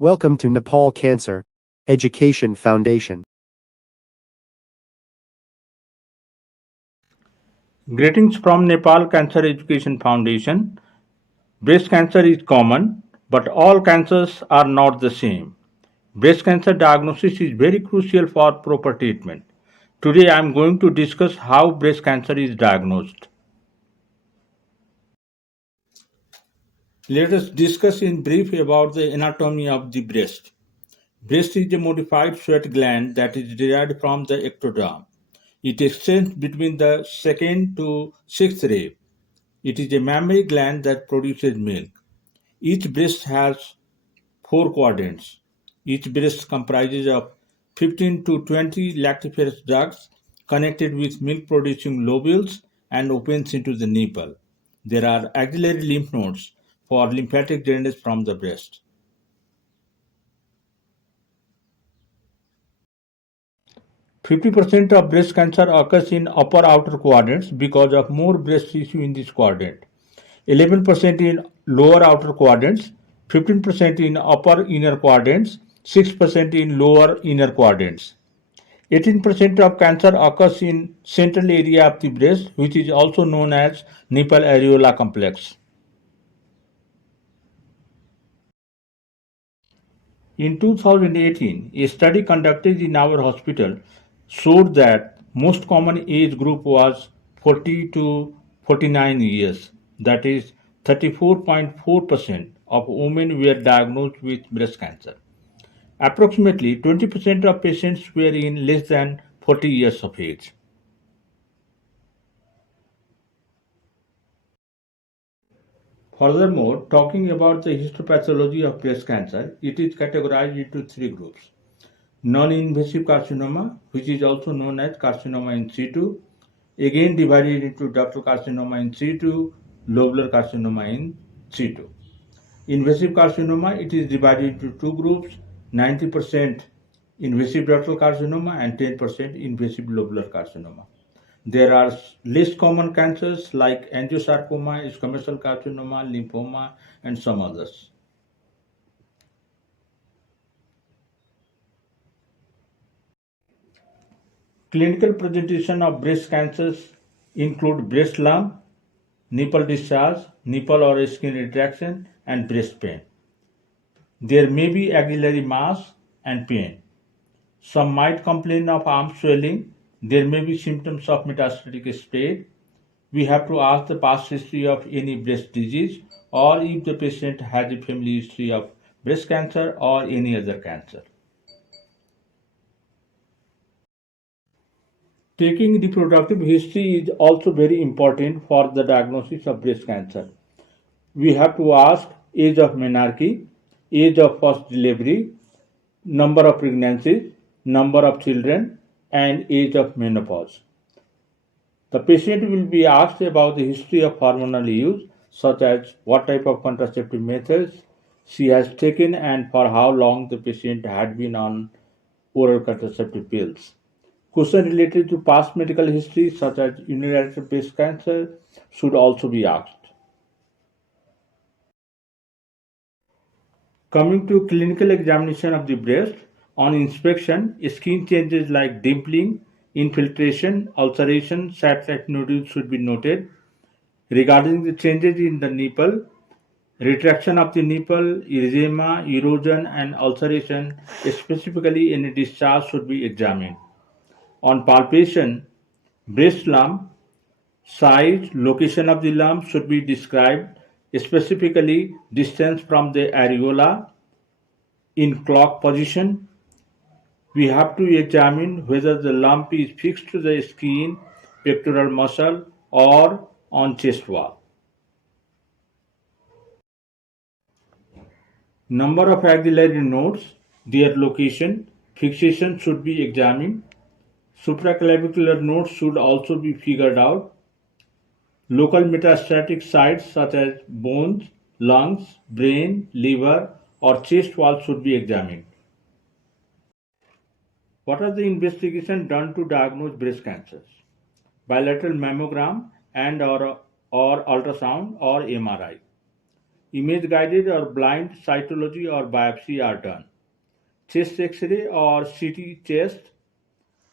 Welcome to Nepal Cancer Education Foundation. Greetings from Nepal Cancer Education Foundation. Breast cancer is common, but all cancers are not the same. Breast cancer diagnosis is very crucial for proper treatment. Today I am going to discuss how breast cancer is diagnosed. Let us discuss in brief about the anatomy of the breast. Breast is a modified sweat gland that is derived from the ectoderm. It extends between the second to sixth rib. It is a mammary gland that produces milk. Each breast has four quadrants. Each breast comprises of 15 to 20 lactiferous ducts connected with milk-producing lobules and opens into the nipple. There are axillary lymph nodes for lymphatic drainage from the breast. 50% of breast cancer occurs in upper outer quadrants because of more breast tissue in this quadrant. 11% in lower outer quadrants, 15% in upper inner quadrants, 6% in lower inner quadrants. 18% of cancer occurs in central area of the breast, which is also known as nipple areola complex. In 2018, a study conducted in our hospital showed that most common age group was 40 to 49 years. That is, 34.4% of women were diagnosed with breast cancer. Approximately 20% of patients were in less than 40 years of age. Furthermore, talking about the histopathology of breast cancer, it is categorized into three groups. Non-invasive carcinoma, which is also known as carcinoma in situ, again divided into ductal carcinoma in situ, lobular carcinoma in situ. Invasive carcinoma, it is divided into two groups, 90% invasive ductal carcinoma and 10% invasive lobular carcinoma. There are less common cancers like angiosarcoma, squamous cell carcinoma, lymphoma, and some others. Clinical presentation of breast cancers include breast lump, nipple discharge, nipple or skin retraction, and breast pain. There may be axillary mass and pain. Some might complain of arm swelling. There may be symptoms of metastatic spread. We have to ask the past history of any breast disease or if the patient has a family history of breast cancer or any other cancer. Taking reproductive history is also very important for the diagnosis of breast cancer. We have to ask age of menarche, age of first delivery, number of pregnancies, number of children, and age of menopause. The patient will be asked about the history of hormonal use, such as what type of contraceptive methods she has taken and for how long the patient had been on oral contraceptive pills. Questions related to past medical history, such as unilateral breast cancer, should also be asked. Coming to clinical examination of the breast, on inspection, skin changes like dimpling, infiltration, ulceration, satellite nodules should be noted. Regarding the changes in the nipple, retraction of the nipple, erythema, erosion, and ulceration, specifically any discharge should be examined. On palpation, breast lump, size, location of the lump should be described, specifically distance from the areola in clock position. We have to examine whether the lump is fixed to the skin, pectoral muscle, or on chest wall. Number of axillary nodes, their location, fixation should be examined. Supraclavicular nodes should also be figured out. Local metastatic sites such as bones, lungs, brain, liver, or chest wall should be examined. What are the investigations done to diagnose breast cancers? Bilateral mammogram and or ultrasound or MRI. Image-guided or blind cytology or biopsy are done. Chest X-ray or CT chest,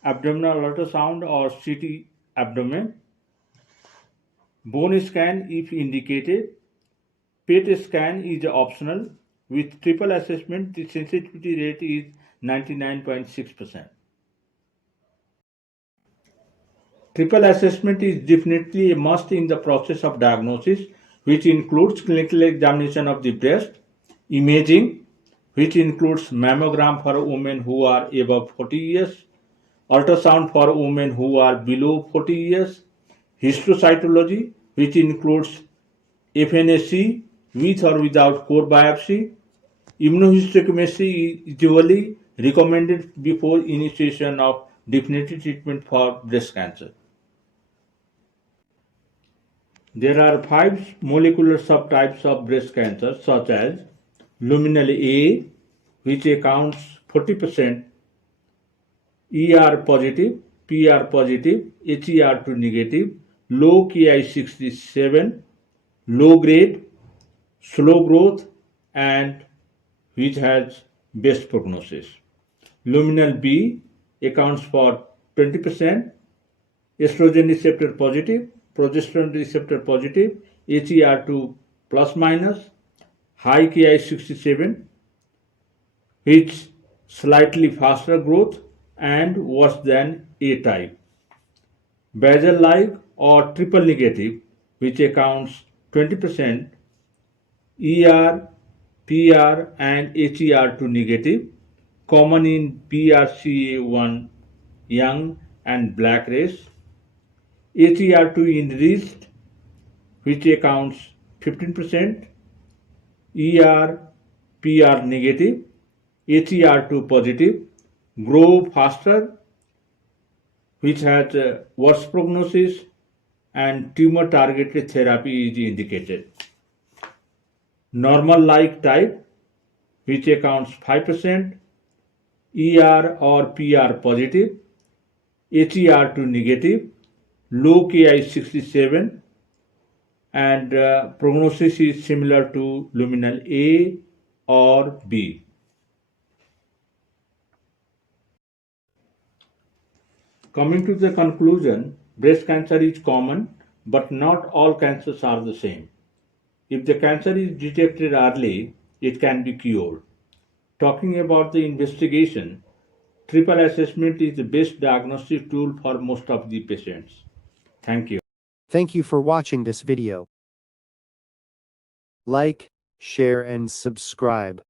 abdominal ultrasound or CT abdomen, bone scan if indicated. PET scan is optional. With triple assessment, the sensitivity rate is 99.6%. Triple assessment is definitely a must in the process of diagnosis, which includes clinical examination of the breast, imaging, which includes mammogram for women who are above 40 years, ultrasound for women who are below 40 years, histocytology, which includes FNAC with or without core biopsy. Immunohistochemistry is usually recommended before initiation of definitive treatment for breast cancer. There are 5 molecular subtypes of breast cancer, such as luminal A, which accounts 40%, ER positive, PR positive, HER2 negative, low Ki67, low grade, slow growth, and which has best prognosis. Luminal B accounts for 20%, estrogen receptor positive, progesterone receptor positive, HER2 plus minus, high Ki67, which slightly faster growth and worse than A type. Basal-like or triple negative, which accounts 20%, ER, PR, and HER2 negative, common in BRCA1 young and black race. HER2 enriched, which accounts 15%, ER, PR negative, HER2 positive, grow faster, which has worse prognosis, and tumor targeted therapy is indicated. Normal like type, which accounts 5%, ER or PR positive, HER2 negative, low Ki67, and prognosis is similar to luminal A or B. Coming to the conclusion, breast cancer is common, but not all cancers are the same. If the cancer is detected early, it can be cured. Talking about the investigation, triple assessment is the best diagnostic tool for most of the patients. Thank you. Thank you for watching this video. Like, share and subscribe.